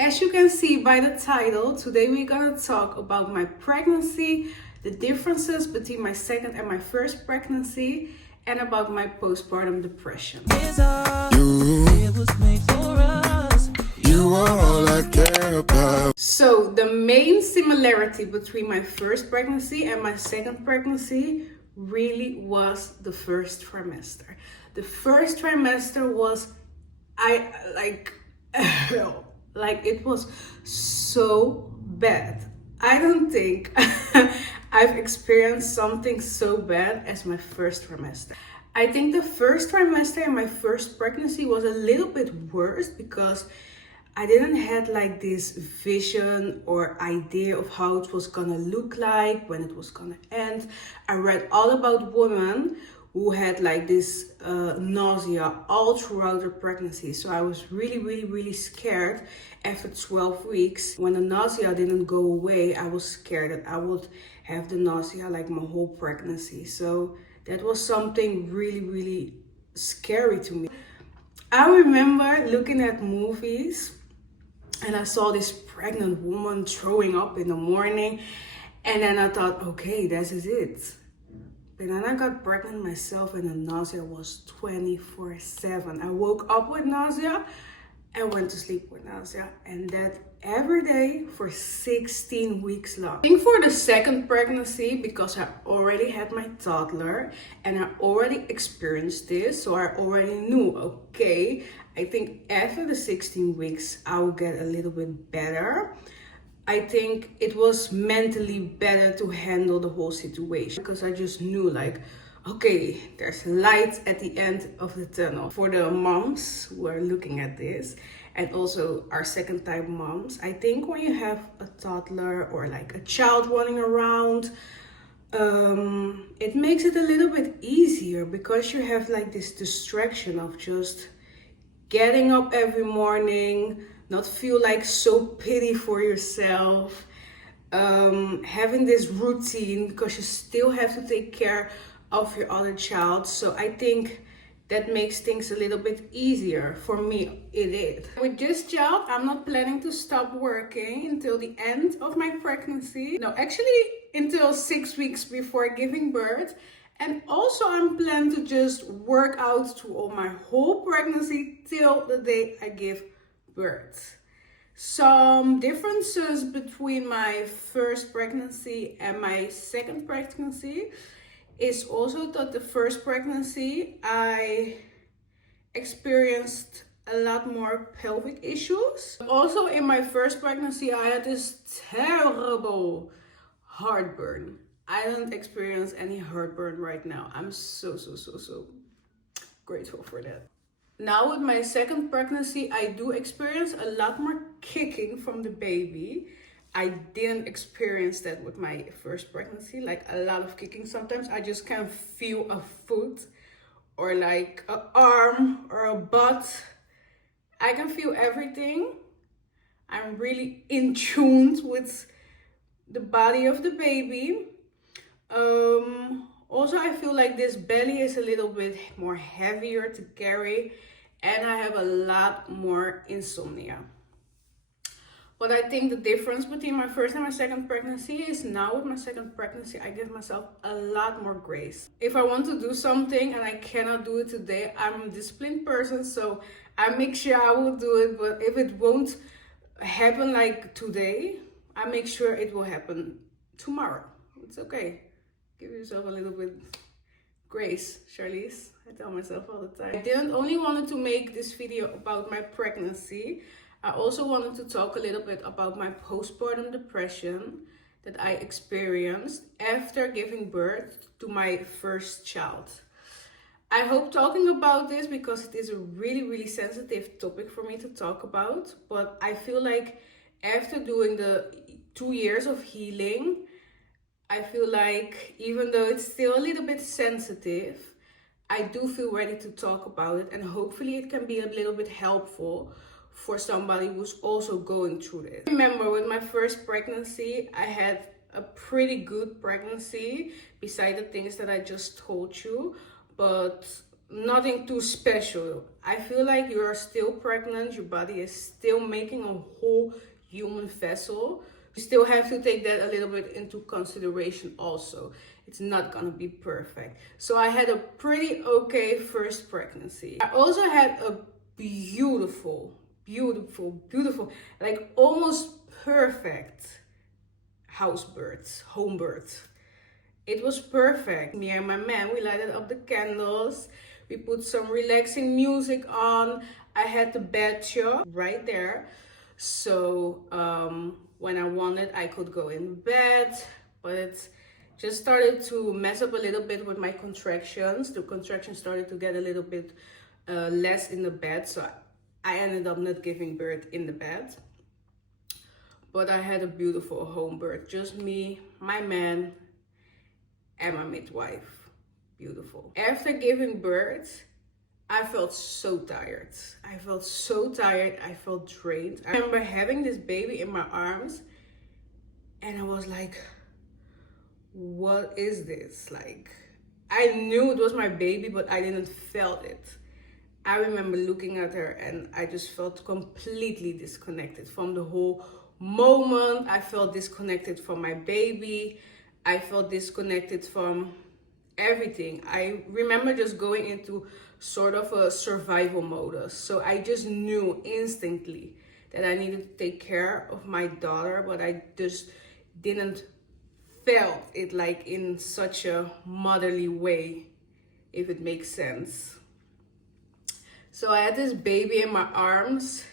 As you can see by the title, today we're gonna talk about my pregnancy, the differences between my second and my first pregnancy, and about my postpartum depression. You are all I care about. So the main similarity between my first pregnancy and my second pregnancy really was the first trimester. The first trimester was, hell. Like, it was so bad. I don't think I've experienced something so bad as my first trimester. I think the first trimester in my first pregnancy was a little bit worse because I didn't have like this vision or idea of how it was gonna look like, when it was gonna end. I read all about women who had like this nausea all throughout their pregnancy. So I was really scared after 12 weeks. When the nausea didn't go away, I was scared that I would have the nausea like my whole pregnancy. So that was something really scary to me. I remember looking at movies and I saw this pregnant woman throwing up in the morning, and then I thought, okay, this is it. But then I got pregnant myself and the nausea was 24/7. I woke up with nausea and went to sleep with nausea, and that every day for 16 weeks long. I think for the second pregnancy, because I already had my toddler and I already experienced this, so I already knew, okay, I think after the 16 weeks I will get a little bit better. I think it was mentally better to handle the whole situation because I just knew like, okay, there's light at the end of the tunnel. For the moms who are looking at this, and also our second time moms, I think when you have a toddler or like a child running around, it makes it a little bit easier because you have like this distraction of just getting up every morning, not feel like so pity for yourself, having this routine because you still have to take care of your other child. So I think that makes things a little bit easier. For me, it is. With this job, I'm not planning to stop working until the end of my pregnancy. No, actually until 6 weeks before giving birth. And also I'm planning to just work out through my whole pregnancy till the day I give birth. Some differences between my first pregnancy and my second pregnancy is also that the first pregnancy I experienced a lot more pelvic issues. Also in my first pregnancy I had this terrible heartburn. I don't experience any heartburn right now. I'm so grateful for that. Now with my second pregnancy, I do experience a lot more kicking from the baby. I didn't experience that with my first pregnancy, like a lot of kicking. Sometimes I just can feel a foot or like an arm or a butt. I can feel everything. I'm really in tune with the body of the baby. Also I feel like this belly is a little bit more heavier to carry, and I have a lot more insomnia. But I think the difference between my first and my second pregnancy is now with my second pregnancy, I give myself a lot more grace. If I want to do something and I cannot do it today, I'm a disciplined person, so I make sure I will do it. But if it won't happen like today, I make sure it will happen tomorrow. It's okay. Give yourself a little bit grace, Charlize. I tell myself all the time. I didn't only wanted to make this video about my pregnancy. I also wanted to talk a little bit about my postpartum depression that I experienced after giving birth to my first child. I hope talking about this, because it is a really sensitive topic for me to talk about, but I feel like after doing the 2 years of healing, I feel like even though it's still a little bit sensitive, I do feel ready to talk about it, and hopefully it can be a little bit helpful for somebody who's also going through this. I remember with my first pregnancy, I had a pretty good pregnancy beside the things that I just told you, but nothing too special. I feel like you are still pregnant, your body is still making a whole human vessel. You still have to take that a little bit into consideration also. It's not gonna be perfect. So I had a pretty okay first pregnancy. I also had a beautiful, like almost perfect house birth, home birth. It was perfect. Me and my man, we lighted up the candles. We put some relaxing music on. I had the bed shop right there. So when I wanted, I could go in bed. But it just started to mess up a little bit with my contractions. The contractions started to get a little bit less in the bed. So I ended up not giving birth in the bed. But I had a beautiful home birth. Just me, my man, and my midwife. Beautiful. After giving birth, I felt so tired. I felt drained. I remember having this baby in my arms and I was like, what is this? Like, I knew it was my baby, but I didn't felt it. I remember looking at her and I just felt completely disconnected from the whole moment. I felt disconnected from my baby. I felt disconnected from everything. I remember just going into sort of a survival modus. So I just knew instantly that I needed to take care of my daughter, but I just didn't felt it like in such a motherly way, if it makes sense. So I had this baby in my arms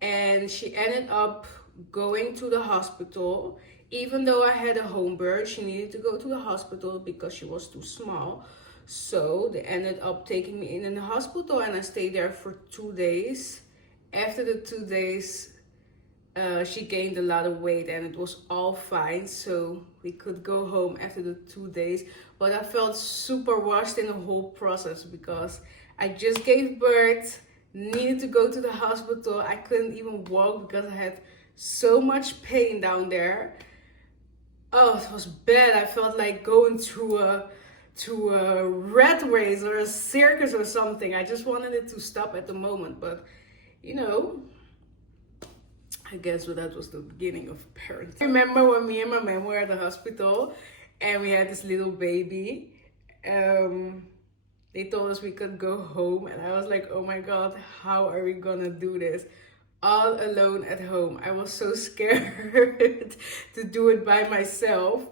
and she ended up going to the hospital. Even though I had a home birth, she needed to go to the hospital because she was too small. So they ended up taking me in the hospital and I stayed there for 2 days. After the 2 days, she gained a lot of weight and it was all fine. So we could go home after the 2 days. But I felt super rushed in the whole process because I just gave birth, needed to go to the hospital. I couldn't even walk because I had so much pain down there. Oh, it was bad. I felt like going to a rat race or a circus or something. I just wanted it to stop at the moment, but you know, I guess that was the beginning of parenting. I remember when me and my man were at the hospital and we had this little baby. They told us we could go home and I was like, oh my God, how are we gonna do this? All alone at home. I was so scared to do it by myself.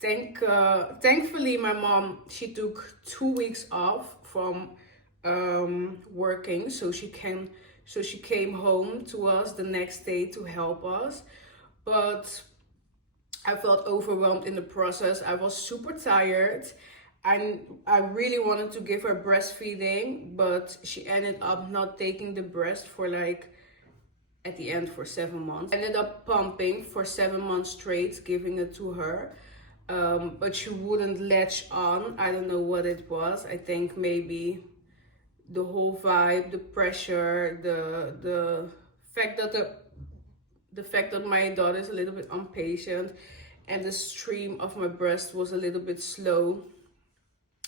Thankfully, my mom, she took 2 weeks off from working, so she came home to us the next day to help us. But I felt overwhelmed in the process. I was super tired. I really wanted to give her breastfeeding, but she ended up not taking the breast for like at the end for 7 months. I ended up pumping for 7 months straight, giving it to her. But she wouldn't latch on. I don't know what it was. I think maybe the whole vibe, the pressure, the fact that my daughter is a little bit impatient and the stream of my breast was a little bit slow.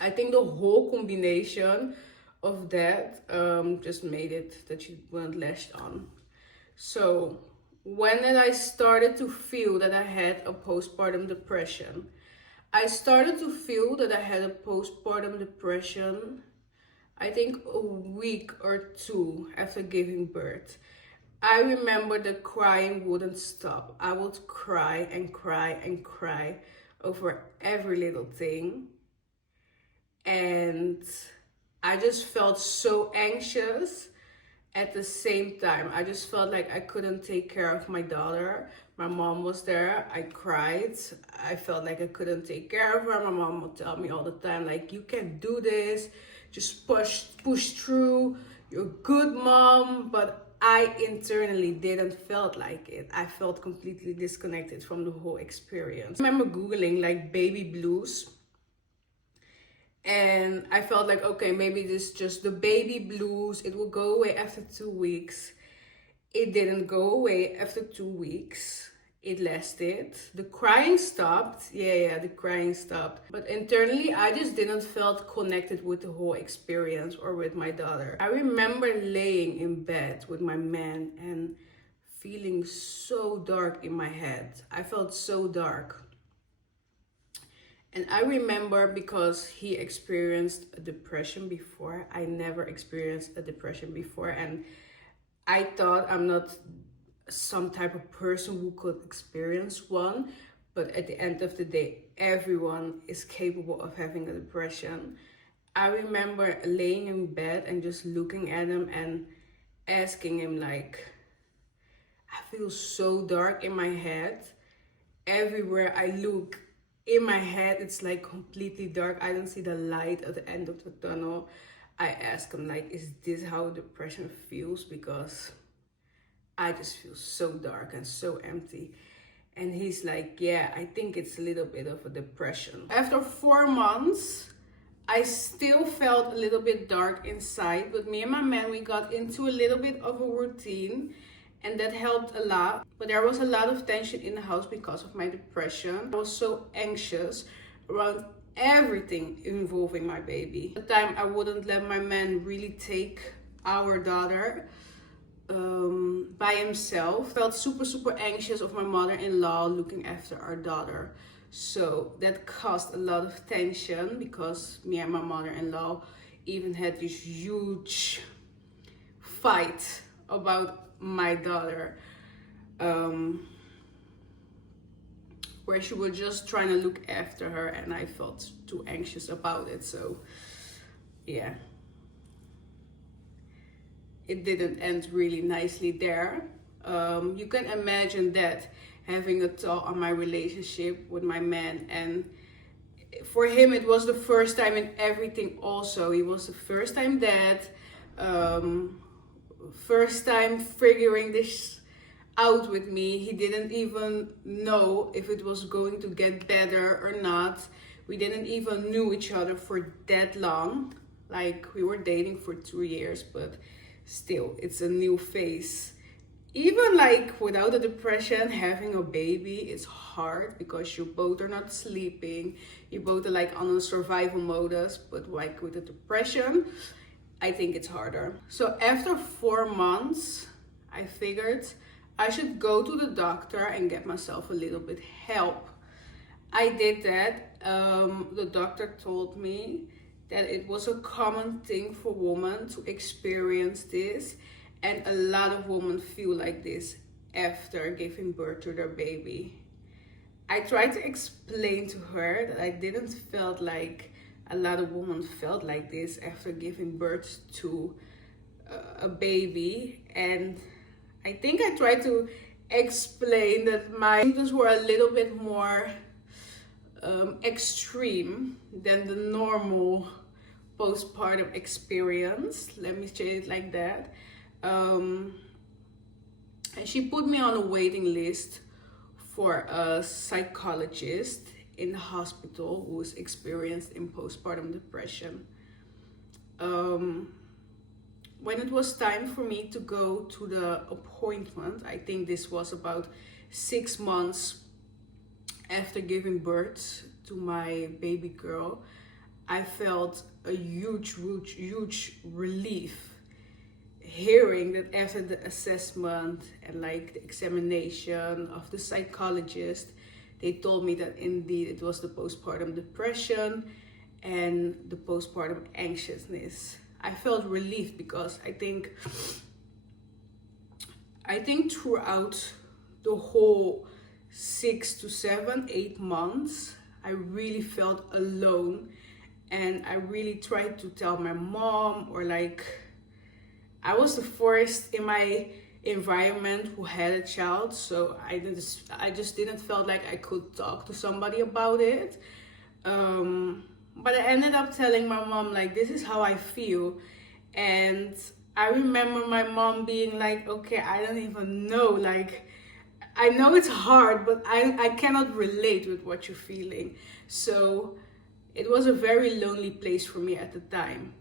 I think the whole combination of that just made it that she wouldn't latch on. So when did I started to feel that I had a postpartum depression? I started to feel that I had a postpartum depression, I think a week or two after giving birth. I remember the crying wouldn't stop. I would cry and cry and cry over every little thing. And I just felt so anxious. At the same time, I just felt like I couldn't take care of my daughter. My mom was there. I cried. I felt like I couldn't take care of her. My mom would tell me all the time, like, you can do this. Just push through. You're a good mom. But I internally didn't felt like it. I felt completely disconnected from the whole experience. I remember Googling like baby blues. And I felt like, okay, maybe this is just the baby blues. It will go away after 2 weeks. It didn't go away after 2 weeks. it lasted. The crying stopped. Yeah, the crying stopped. But internally, I just didn't felt connected with the whole experience or with my daughter. I remember laying in bed with my man and feeling so dark in my head. I felt so dark. And I remember because he experienced a depression before. I never experienced a depression before. And I thought I'm not some type of person who could experience one, but at the end of the day, everyone is capable of having a depression. I remember laying in bed and just looking at him and asking him, like, I feel so dark in my head. Everywhere I look in my head, it's like completely dark. I don't see the light at the end of the tunnel. I asked him, like, is this how depression feels? Because I just feel so dark and so empty. And he's like, yeah, I think it's a little bit of a depression. After 4 months, I still felt a little bit dark inside, but me and my man, we got into a little bit of a routine, and that helped a lot. But there was a lot of tension in the house because of my depression. I was so anxious around everything involving my baby. At the time, I wouldn't let my man really take our daughter by himself. Felt super anxious of my mother-in-law looking after our daughter. So that caused a lot of tension because me and my mother-in-law even had this huge fight about my daughter, where she was just trying to look after her, and I felt too anxious about it. So yeah, it didn't end really nicely there. You can imagine that, having a thought on my relationship with my man, and for him it was the first time in everything also. He was the first time dad, first time figuring this out with me. He didn't even know if it was going to get better or not. We didn't even knew each other for that long. Like, we were dating for 2 years, but still, it's a new phase. Even like without a depression, having a baby is hard because you both are not sleeping. You both are like on a survival modus, but like with a depression, I think it's harder. So after 4 months, I figured I should go to the doctor and get myself a little bit help. I did that. The doctor told me that it was a common thing for women to experience this, and a lot of women feel like this after giving birth to their baby. I tried to explain to her that I didn't feel like a lot of women felt like this after giving birth to a baby, and I think I tried to explain that my symptoms were a little bit more extreme than the normal postpartum experience. Let me say it like that. And she put me on a waiting list for a psychologist in the hospital who was experienced in postpartum depression. When it was time for me to go to the appointment, I think this was about 6 months after giving birth to my baby girl, I felt a huge relief hearing that after the assessment and like the examination of the psychologist, they told me that indeed it was the postpartum depression and the postpartum anxiousness. I felt relieved because I think throughout the whole 6 to 7, 8 months, I really felt alone, and I really tried to tell my mom, or like, I was the first in my environment who had a child, so I just didn't feel like I could talk to somebody about it. But I ended up telling my mom, like, this is how I feel. And I remember my mom being like, okay, I don't even know, like, I know it's hard, but I cannot relate with what you're feeling. So it was a very lonely place for me at the time,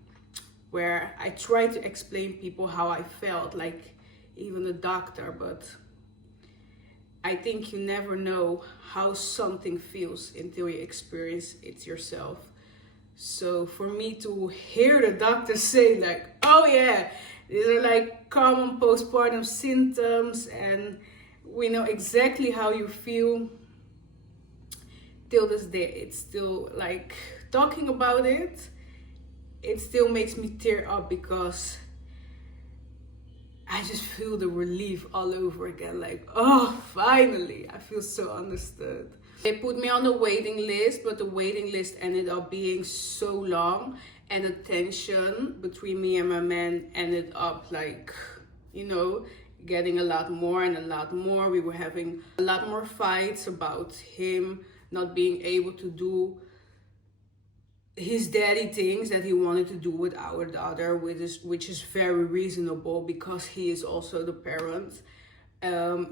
where I tried to explain people how I felt, like even the doctor, but I think you never know how something feels until you experience it yourself. So for me to hear the doctor say like, oh yeah, these are like common postpartum symptoms and we know exactly how you feel, till this day, it's still like talking about it, it still makes me tear up because I just feel the relief all over again. Like, oh, finally, I feel so understood. They put me on the waiting list, but the waiting list ended up being so long, and the tension between me and my man ended up like, you know, getting a lot more and a lot more. We were having a lot more fights about him not being able to do his daddy things that he wanted to do with our daughter, which is very reasonable because he is also the parent.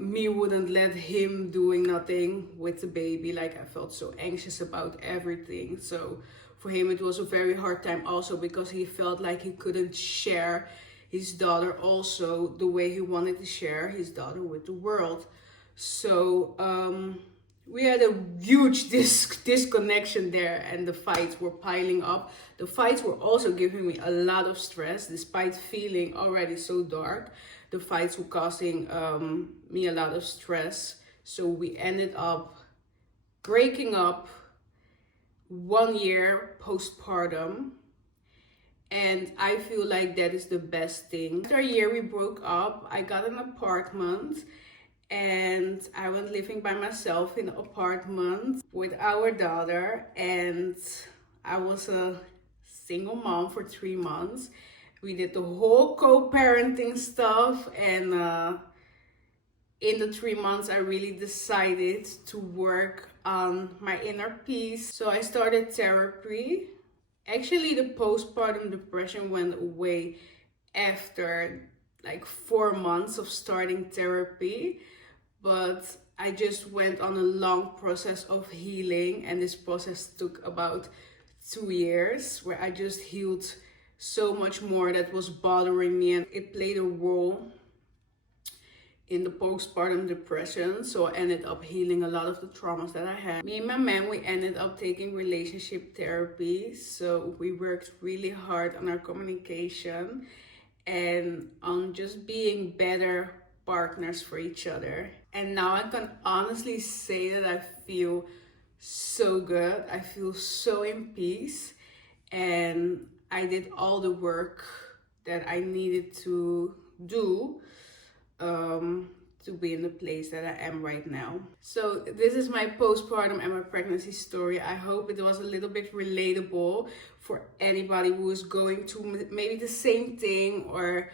Me wouldn't let him doing nothing with the baby. Like, I felt so anxious about everything. So for him it was a very hard time also because he felt like he couldn't share his daughter also the way he wanted to share his daughter with the world. So we had a huge disconnection there, and the fights were piling up. The fights were also giving me a lot of stress, despite feeling already so dark. The fights were causing me a lot of stress. So we ended up breaking up 1 year postpartum. And I feel like that is the best thing. After a year we broke up, I got an apartment. And I went living by myself in an apartment with our daughter, and I was a single mom for 3 months. We did the whole co-parenting stuff, and in the 3 months I really decided to work on my inner peace. So I started therapy. Actually, the postpartum depression went away after like 4 months of starting therapy, but I just went on a long process of healing, and this process took about 2 years where I just healed so much more that was bothering me, and it played a role in the postpartum depression. So I ended up healing a lot of the traumas that I had. Me and my man, we ended up taking relationship therapy. So we worked really hard on our communication and on just being better partners for each other. And now I can honestly say that I feel so good. I feel so in peace, and I did all the work that I needed to do to be in the place that I am right now. So this is my postpartum and my pregnancy story. I hope it was a little bit relatable for anybody who is going to maybe the same thing, or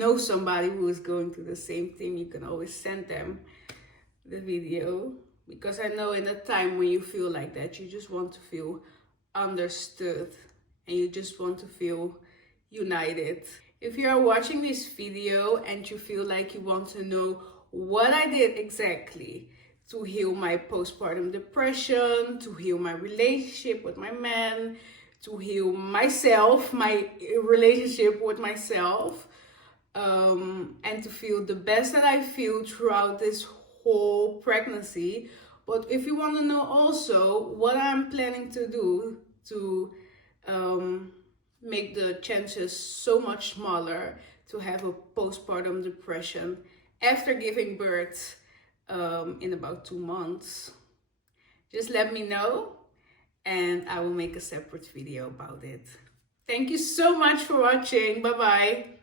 know somebody who is going through the same thing. You can always send them the video, because I know in a time when you feel like that, you just want to feel understood and you just want to feel united. If you are watching this video and you feel like you want to know what I did exactly to heal my postpartum depression, to heal my relationship with my man, to heal myself, my relationship with myself, and to feel the best that I feel throughout this whole pregnancy. But if you want to know also what I'm planning to do to make the chances so much smaller to have a postpartum depression after giving birth in about 2 months, just let me know and I will make a separate video about it. Thank you so much for watching. Bye bye.